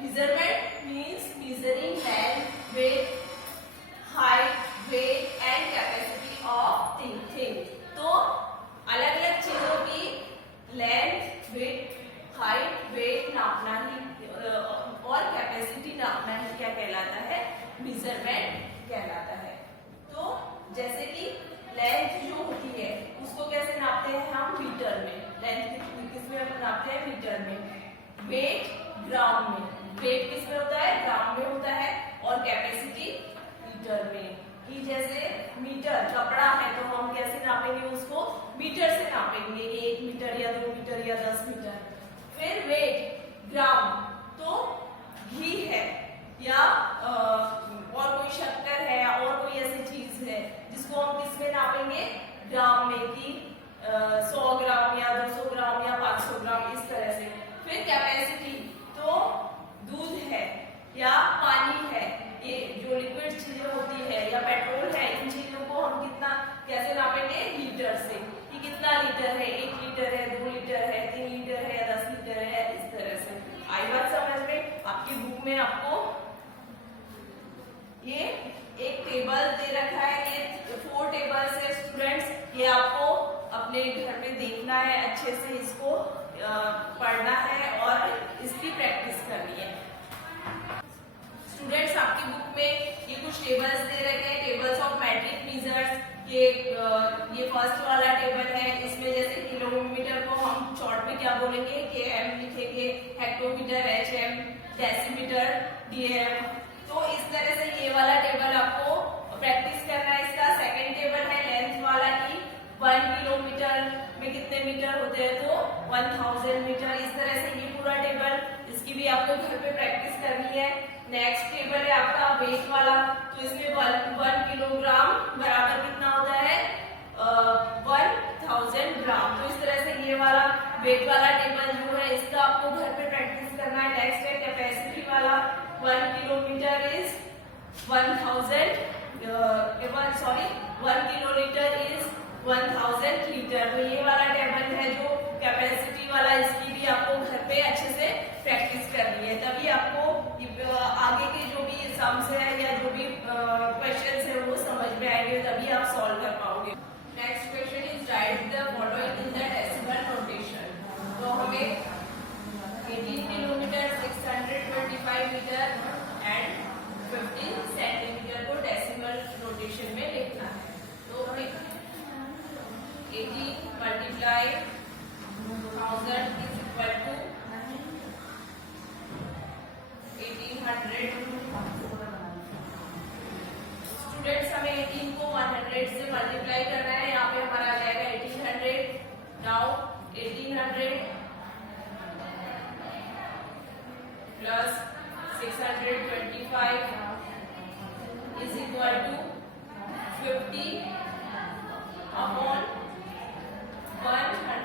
Measurement means measuring length, width, height, weight and capacity of thing. तो अलग अलग चीजों की लेंथ, विड्थ, हाइट, वेट नापना ही और कैपेसिटी नापना ही क्या कहलाता है? मेजरमेंट कहलाता है। तो जैसे कि लेंथ जो होती है उसको कैसे नापते हैं हम? मीटर में। लेंथ किस में हम नापते हैं? मीटर में। वेट ग्राम में। वेट किस में होता है? ग्राम में होता है। और कैपेसिटी मीटर में। कि जैसे मीटर कपड़ा है तो हम कैसे नापेंगे उसको? मीटर से नापेंगे, 1 मीटर या 2 मीटर या 10 मीटर। फिर वेट ग्राम, तो घी है या और कोई शक्कर है या और कोई ऐसी चीज है जिसको हम किस में नापेंगे? ग्राम में। कि 100 ग्राम या 200 ग्राम या 500 ग्राम, इस तरह से। फिर कैपेसिटी, तो दूध है या पानी है, ये जो लिक्विड चीजें होती है या पेट्रोल है, इन चीजों को हम कितना कैसे नापेंगे? लीटर से। कि कितना लीटर है? 1 लीटर है, 2 लीटर है, 3 लीटर है या 10 लीटर है, इस तरह से। आई बात समझ में? आपकी बुक में आपको ये एक टेबल दे रखा है, ये 4 टेबल्स है स्टूडेंट्स। ये आपको अपने घर में देखना है, अच्छे से इसको पढ़ना है और इसकी प्रैक्टिस करनी है। स्टूडेंट्स आपकी बुक में ये कुछ टेबल्स दे रखे हैं, टेबल्स ऑफ मेट्रिक मेजर्स। ये फर्स्ट वाला टेबल है, इसमें जैसे किलोमीटर को हम शॉर्ट में क्या बोलेंगे? km लिखेंगे, हेक्टोमीटर HM, डेसीमीटर DM। तो इस तरह से ये वाला टेबल आपको प्रैक्टिस करना है। इसका सेकंड टेबल है लेंथ वाला की 1 किलोमीटर में कितने मीटर होते हैं? तो 1000 मीटर। इस तरह से ये पूरा टेबल, इसकी भी आपको घर पे प्रैक्टिस करनी है। नेक्स्ट टेबल है आपका वेट वाला, तो इसमें 1 किलोग्राम बराबर कितना होता है? 1000 ग्राम। तो इस तरह से ये वाला वेट वाला टेबल जो है इसका आपको घर पे प्रैक्टिस करना है। नेक्स्ट है कैपेसिटी वाला, 1 kilometre is 1000 1 kilolitre is 1000 litre. तो ये वाला टेबल है जो कैपेसिटी वाला, इसकी भी आपको घर पे अच्छे से प्रैक्टिस करनी है। तभी आपको आगे के जो भी सम्स है या जो भी क्वेश्चंस है वो समझ में आएंगे, तभी आप सॉल्व कर पाओगे। Next question is write the following in the decimal notation. तो हमें 18 किलोमीटर, 625 मीटर एंड 15 सेंटीमीटर को डेसिमल नोटेशन में लिखना है। तो 18 multiply 1000 is equal to 1800। Students हमें 18 को 100 से मल्टीप्लाई करना है। यहाँ पे हमारा आ जाएगा 1800। Now 1800 plus 625 is equal to 50 upon 1000।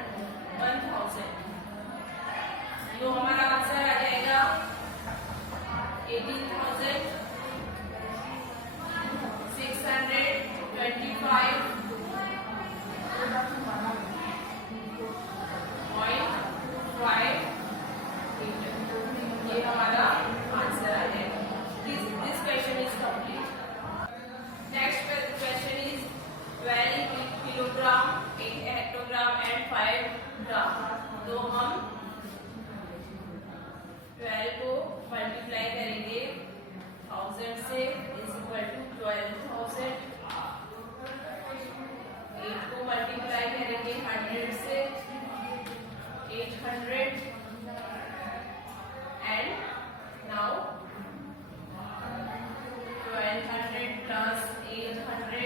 तो हमारा आंसर आ जाएगा 18,625 0.5 मीटर। ये हमारा आंसर आ जाएगा। This question is complete. Next question is 12 kilogram, 8 hectogram and 5 ग्राम। तो हम 12 को मल्टीप्लाई करेंगे 1000 से इज इक्वल टू 12,000। 8 को मल्टीप्लाई करेंगे 100 से 800 and now 1200 plus 800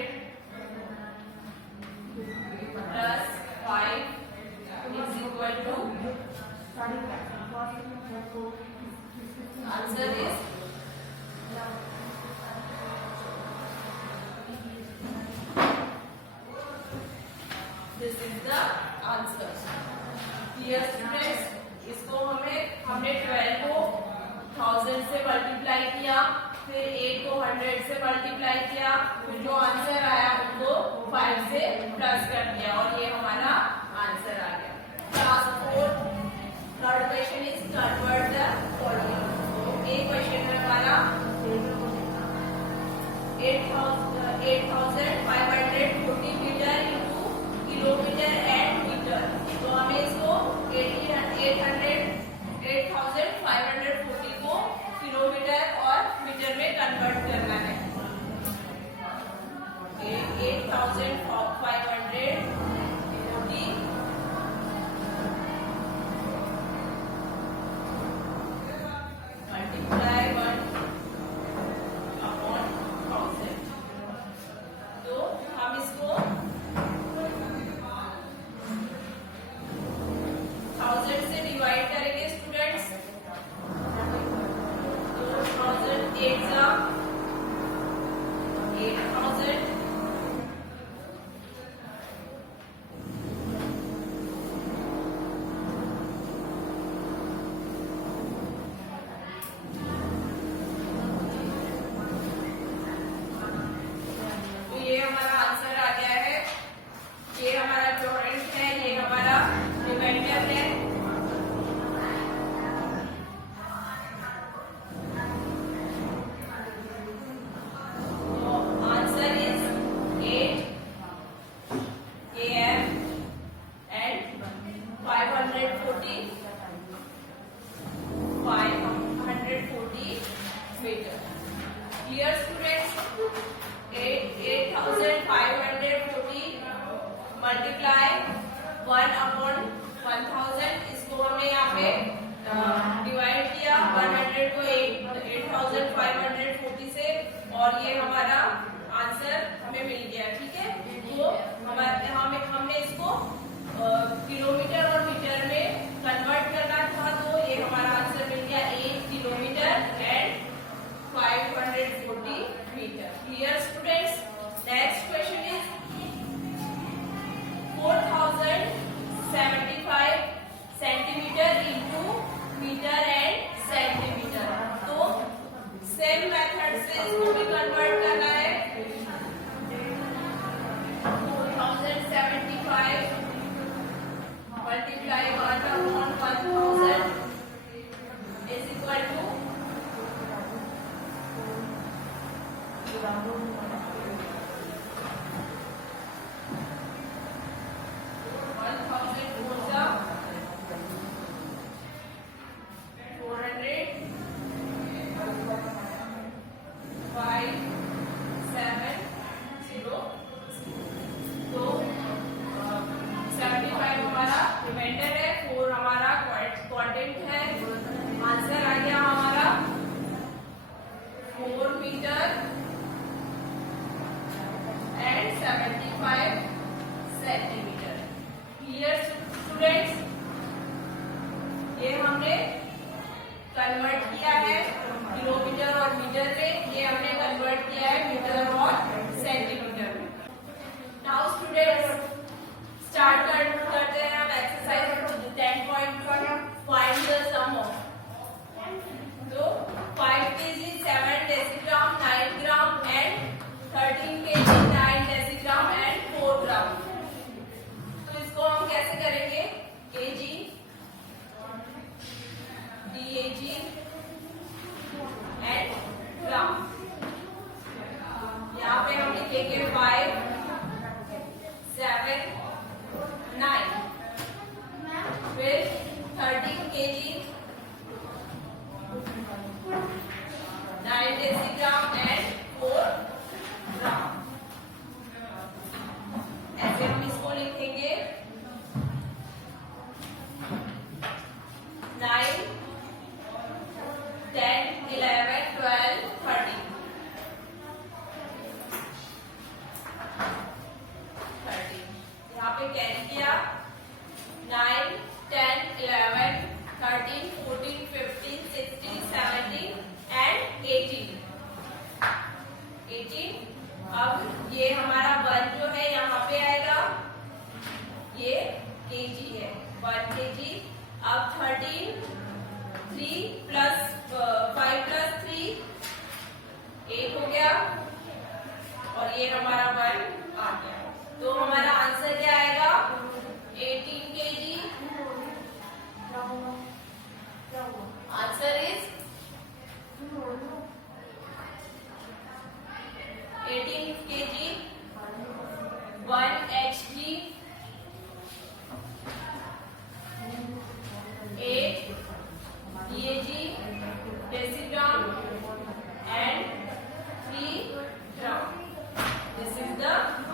plus 5 is equal to answer is this is the answer. Dear students, इसको हमने 12 को 1000 से मल्टीप्लाई किया, फिर 8 को 100 से मल्टीप्लाई किया, फिर जो आंसर आया उनको 5 से प्लस कर दिया और ये हमारा आंसर आ गया। Class 4 third question is convert the following. और ये हमारा आंसर हमें मिल गया, ठीक है। तो हमने इसको किलोमीटर और मीटर में कन्वर्ट करना था, तो ये हमारा आंसर मिल गया 8 kilometre and 540 metre. Clear students? Next question is 4075 centimetre into metre and centimetre. तो सेम मेथड से इसको भी कन्वर्ट करना है। 4075 multiply 1 upon 1000 is equal to 75 हमारा रिमाइंडर है, 4 हमारा क्वांटिटी है। आंसर आ गया हमारा 4 metre and 75 centimetre. Clear students? ये हमने कन्वर्ट किया है किलोमीटर और मीटर में, ये हमने कन्वर्ट किया है मीटर और सेंटीमीटर में। नाउ स्टूडेंट्स स्टार्ट करते हैं हम exercise 10.1 find the sum of. तो 5 kg 7 decigram 9 gram and 13 kg 9 decigram and 4 gram. तो इसको हम कैसे करेंगे? kg DAG and gram. यहाँ पे हम लिखेंगे 5 7 9 फिर 13 kg 9 डेसीग्राम एंड 4 ग्राम। ऐसे हम इसको लिखेंगे 9 10 11 12 13 यहाँ पे कैरी किया 9 10 11 13 14 15 16 17 एंड 18। अब ये हमारा 1 जो है यहाँ पे आएगा, ये kg है 1 kg। अब 13 3 प्लस 5 प्लस 3 8 हो गया और ये हमारा 1 आ गया। तो हमारा आंसर क्या आएगा? 18 kg। Answer is 18 kg 1 hg 8 DAG decigram and 3 gram. This is the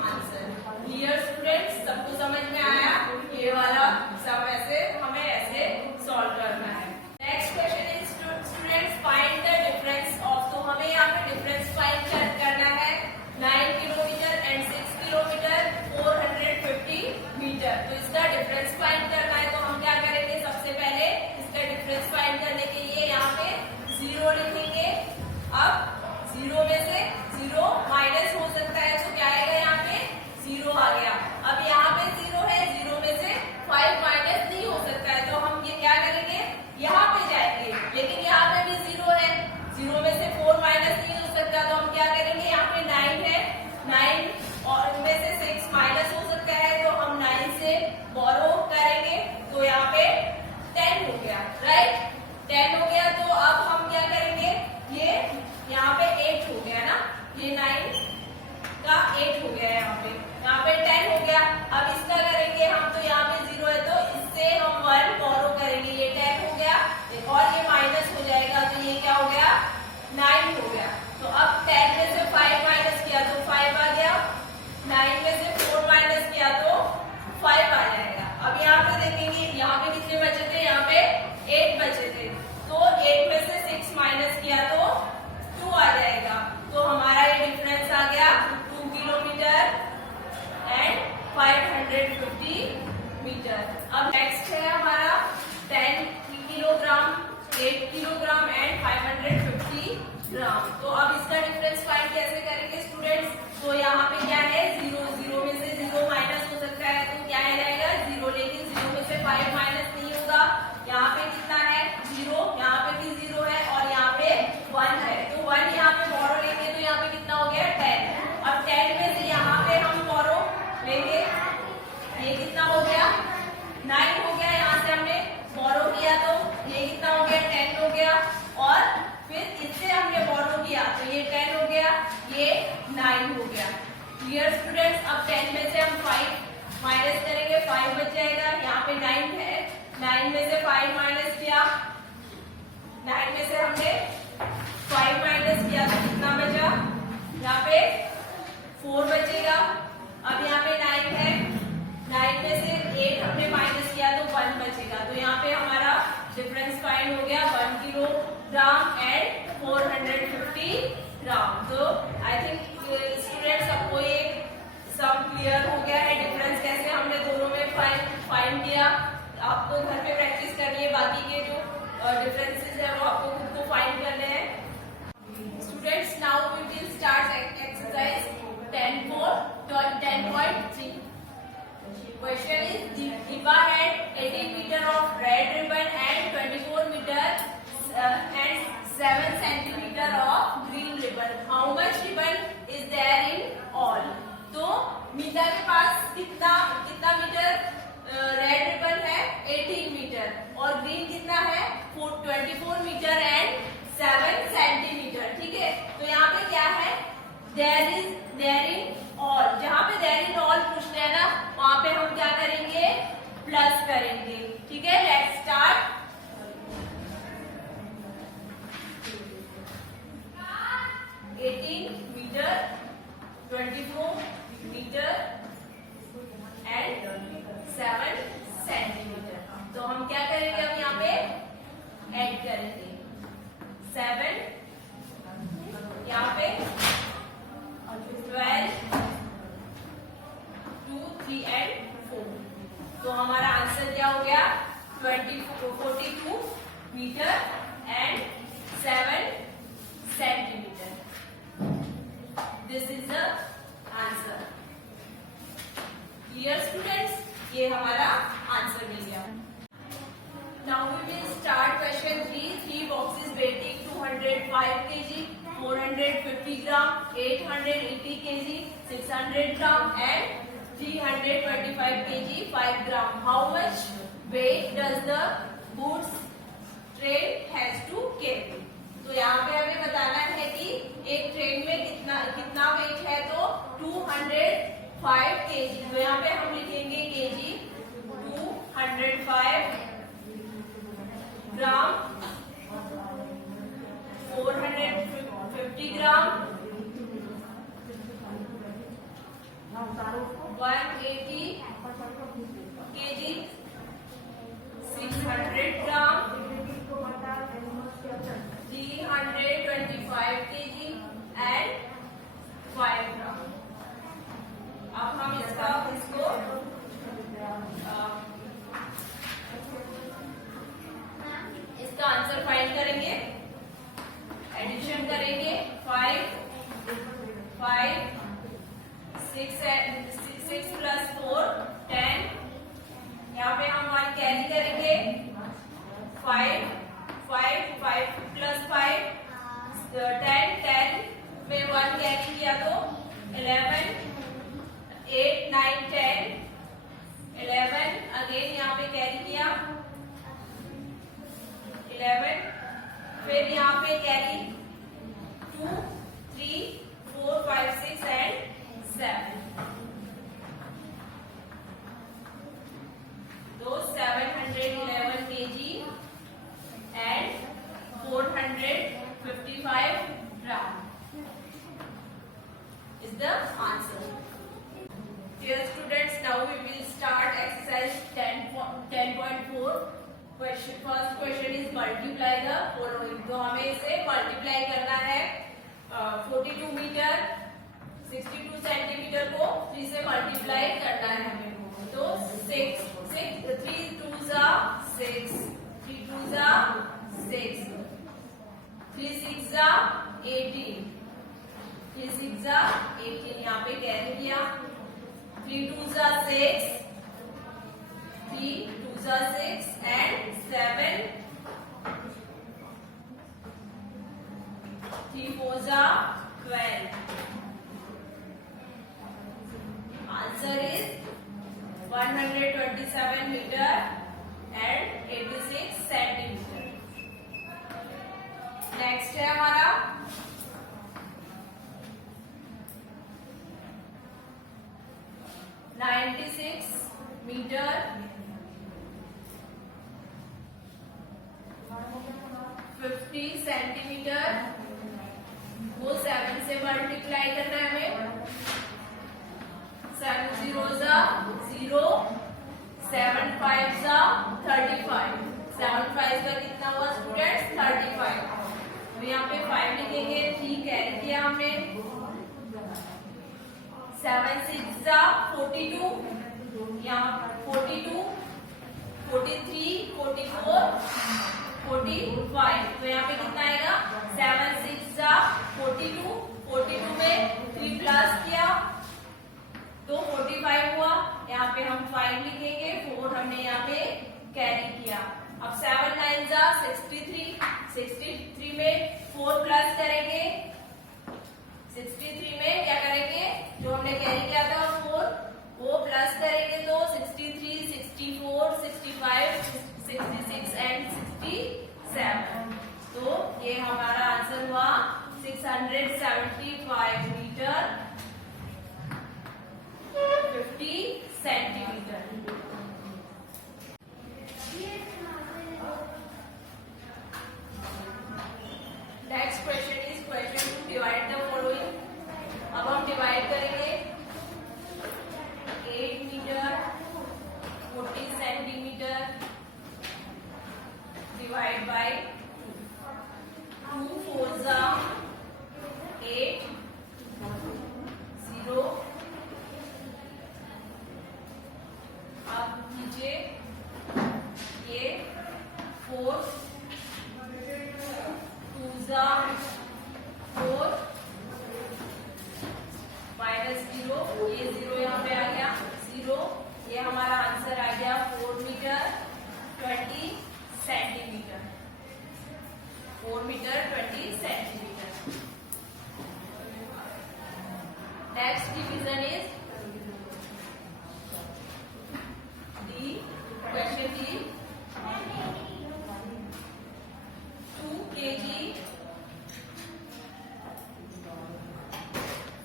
answer. Clear students? सबको समझ में आया? ये वाला सब ऐसे हमें ऐसे सॉल्व करना है। Next question is students find the difference of. तो हमें यहाँ पे डिफरेंस फाइंड करना है 9 किलोमीटर एंड 6 किलोमीटर 450 मीटर। तो इसका डिफरेंस फाइंड करना है, तो हम क्या करेंगे? सबसे पहले इसका डिफरेंस फाइंड करने के लिए यहाँ पे 0 लिखेंगे। अब 0 में से 0 माइनस हो सकता है, तो क्या आएगा? यहाँ पे 0 आ गया। अब यहाँ पे 0 है, 0 में से 5 माइनस नहीं हो सकता है, तो हम ये क्या करेंगे? यहाँ पे जाएंगे। लेकिन यहाँ पे भी 0 है, 0 में से 4 माइनस नहीं हो सकता, तो हम क्या करेंगे? यहाँ पे 9 है, 9 और इनमें से 6 माइनस हो सकता है, तो हम 9 से बोरो करेंगे। तो यहाँ पे 10 हो गया, राइट? 10 हो गया। तो अब हम क्या करेंगे? ये यहाँ पे 8 हो गया ना, ये 9 का 8 हो गया। यहाँ पे 10 हो गया। 550 मीटर। अब नेक्स्ट है हमारा 10 किलोग्राम, 8 किलोग्राम एंड 550 ग्राम। तो अब इसका डिफरेंस फाइंड कैसे करेंगे स्टूडेंट्स? तो यहाँ पे क्या है, 0 0 में से 0 माइनस हो सकता है, तो क्या है जाएगा 0, लेकिन 0 में से 5 माइनस नहीं होगा। यहाँ पे कितना है 0, यहाँ पे भी 0 है और यहाँ पे 1 है, तो 1 यहाँ पे बोरो लेंगे तो यहाँ पे कितना हो गया 10। अब 10 में से यहाँ पे हम बोरो लेंगे, ये कितना हो गया 9 हो गया, यहाँ से हमने बोरो किया तो ये कितना हो गया 10 हो गया, और फिर इससे हमने बोरो किया तो ये 10 हो गया, ये 9 हो गया। Clear students? अब 10 में से हम 5 माइनस करेंगे, 5 बच जाएगा, यहाँ पे 9 है, 9 में से 5 माइनस किया, 9 में से हमने 5 माइनस किया तो कितना बचा, यहाँ पे 4 बचेगा। अब यहाँ पे 9 है, 9 में से 8 हमने माइनस किया तो 1 बचेगा, तो यहाँ पे हमारा डिफरेंस फाइंड हो गया 1 किलोग्राम एंड 450 ग्राम। तो आई थिंक स्टूडेंट्स आपको ये सब क्लियर हो गया है, डिफरेंस कैसे हमने दोनों में फाइंड किया। आपको घर पे प्रैक्टिस करनी है, बाकी के जो डिफरेंसेस है वो आपको खुद को फाइंड करने हैं। Students now we will start exercise 10.3। Question is, the Diba had 18 meter of red ribbon and 24 meter and 7 centimeter of green ribbon. How much ribbon is there in all? तो मीता के पास कितना मीटर रेड रिबन है 18 metre, और green कितना है 24 metre and 7 centimetre. ठीक है, तो यहाँ पे क्या है, देयर इन ऑल, जहाँ पे देयर इन ऑल पूछ रहे हैं ना, वहां पे हम क्या करेंगे, प्लस करेंगे। ठीक है, let's start. Metre 24 metre and 7 centimetre. तो हम क्या करेंगे, अब यहाँ पे ऐड करेंगे 7, यहाँ पे 12, 2, 3 एंड 4। तो हमारा आंसर क्या हो गया 42 metre and 7 centimetre. This is the answer. Clear students? ये हमारा आंसर मिल गया। Now we will start question 3। 3 boxes weighing 205 kg, 450 gram, 880 kg, 600 gram and 325 kg 5 gram. How much weight does the goods train has to carry? तो यहाँ पे हमें बताना है कि एक ट्रेन में कितना वेट है, तो 205 kg। तो यहाँ पे हम लिखेंगे kg, 205 gram, 450 gram, 180 kg, 600 gram, 325 kg and 5 ग्राम। अब हम इसको इसका आंसर फाइंड करेंगे, एडिशन करेंगे। 5 6 प्लस 4 10, यहाँ पे हम 1 कैरी करेंगे। 5 प्लस 5 10 में 1 कैरी किया तो 11, 8 9 10 11, अगेन यहाँ पे कैरी किया 11, फिर यहाँ पे कैरी 2 3 4 5 6 एंड 7। तो 711 kg and 455 gram is the answer. Dear students, now we will start exercise 10.4. First question is multiply the following. तो हमें इसे multiply 18, 3 6 जा 18, यहाँ पे कैरी किया, 3 2 जा 6, 3 2 जा 6 and 7, 3 4 जा 12. Answer is 127 meter and 86 centimeter. Next है हमारा 96 मीटर 50 सेंटीमीटर, वो 7 से मल्टीप्लाई करना है हमें, 7 0 जा 0, 7 5 जा 35, 7 5 का कितना हुआ स्टूडेंट्स 35. तो यहाँ पे 5 लिखेंगे, 3 कैरी किया हमने, 7 6 जा 42, यहाँ 42, 43, 44, 45. तो यहाँ पे कितना आएगा 7 6 जा 42, 42 में 3 प्लस किया तो 45 हुआ. यहाँ पे हम 5 लिखेंगे, 4 हमने यहाँ पे कैरी किया. अब 7 9 जा 63, 63 में 4 प्लस करेंगे, 63 में क्या करेंगे जो हमने कैरी किया था 4 वो प्लस करेंगे तो 63, 64, 65, 66 एंड 67. तो ये हमारा आंसर हुआ 675 metre 50 centimetre. Next question is question two divide the following. अब हम डिवाइड करेंगे 8 मीटर 40 सेंटीमीटर डिवाइड बाय 2 4 जा 8 0. अब नीचे ये 4 2 जा 4 माइनस 0, ये 0 यहाँ पे आ गया 0. ये हमारा आंसर आ गया 4 metre 20 centimetre, 4 metre 20 centimetre. Next division is D. Question D 2 kg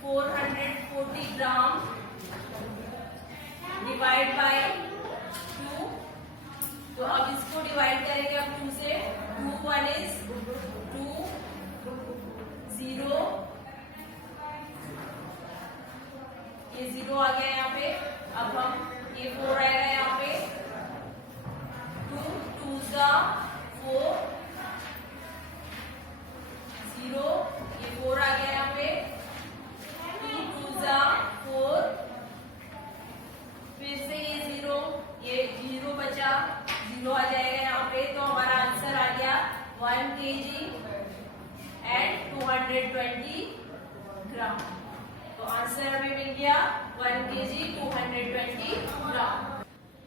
440 gram divide by 2. तो अब इसको डिवाइड करेंगे अब 2 से. 2 1 इज 2 0, ये 0 आ गया यहाँ पे. अब हम ये 4 आएगा यहाँ पे, 2 2 जा 4 0, ये 4 आ गया यहाँ पे, 2 2 जा 4, फिर से ये 0, ये 0 बचा, 0 आ जाएगा यहाँ पे. तो हमारा आंसर आ गया 1 kg एंड 220 ग्राम. तो आंसर हमें मिल गया 1 kg 220 gram.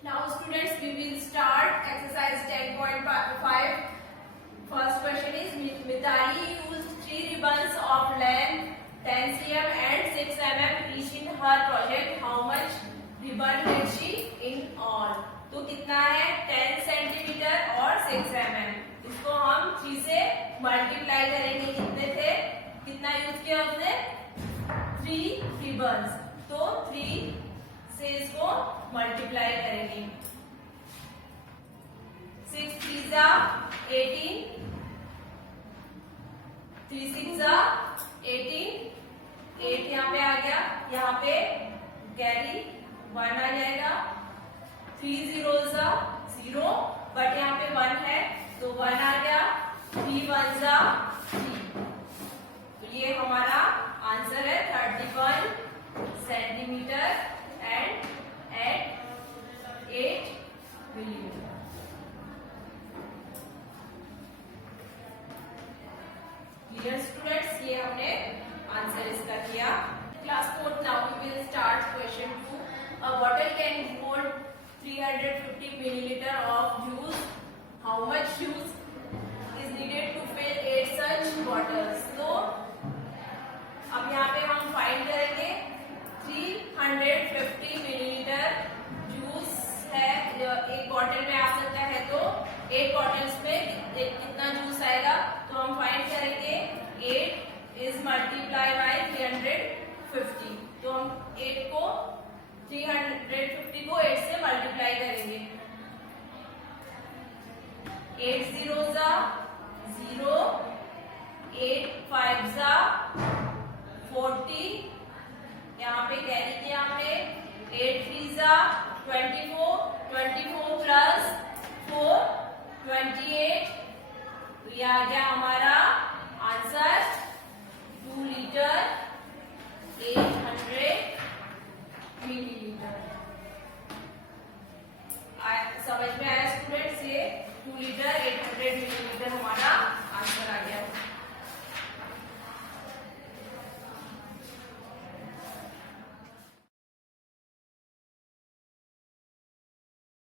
Now students we will start exercise 10.5. First question is Mithali used 3 ribbons of length 10 cm and 6 mm each in her project. How much ribbon did she in all? तो कितना है 10 centimetre और 6 mm. इसको हम 3 से multiply करेंगे. कितने थे, कितना यूज किया उसने 3 रिबन्स. तो 3 से इसको मल्टीप्लाई करेंगे. 6 3 जा 18, 3 6 जा 18, 8 यहाँ पे आ गया, यहाँ पे कैरी 1 आ जाएगा. 3 0 जा 0, बट यहाँ पे 1 है तो 1 आ गया. 3 1 जा 3. तो ये हमारा आंसर है 31 centimetre and eight 8 millimetre. Clear students. ये हमने आंसर इसका किया। Class 4 now we will start question 2। A bottle can hold 350 milliliter of juice. How much juice is needed to fill 8 such bottles? तो अब यहाँ पे हम फाइंड करेंगे 350 मिलीलीटर जूस है, एक बॉटल में आ सकता है, तो 8 बॉटल्स में कितना जूस आएगा, तो हम फाइंड करेंगे 8 इज मल्टीप्लाई बाय 350। तो हम 8 को 350 को 8 से मल्टीप्लाई करेंगे। 8 0 जा 0, 8 5 जा 40, यहाँ पे कैरी किया हमने, 8 3 जा 24, 24 प्लस